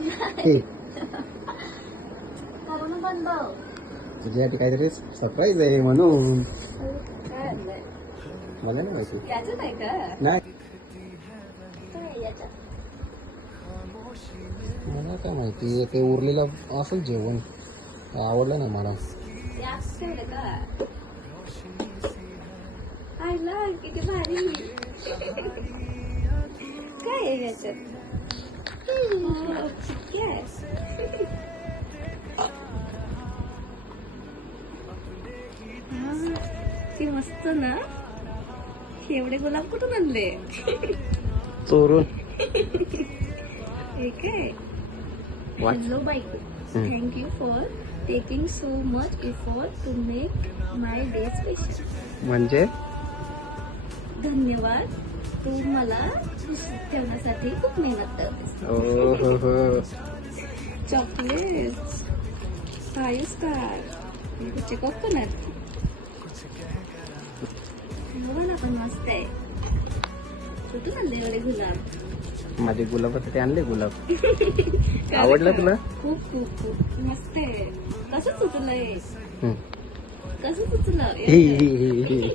हे. तुझ्यासाठी काहीतरी सरप्राईज आहे म्हणून? मला नाही माहिती. नाही. मला काय माहिती ते उरलेलं असेल जेवण. आवडलं नाही मला. काय ते मस्त ना. एवढे गुलाब कुठून आणले? चोरून. हे काय वाच. हॅलो बाई. Thank you for taking so much effort to make my day special म्हणजे? धन्यवाद. तू मला ठेवण्यासाठी खूप मेहनत करतेस. चॉकलेट फाईव्ह स्टार कोकोनट बघा पण मस्त आहे कुठून आणले एवढे गुलाब माझे गुलाबासाठी आणले गुलाब. आवडलं तुला? खूप खूप खूप. मस्त आहे कसं हम्म. कसं सुचलं? ही, ही, ही, ही.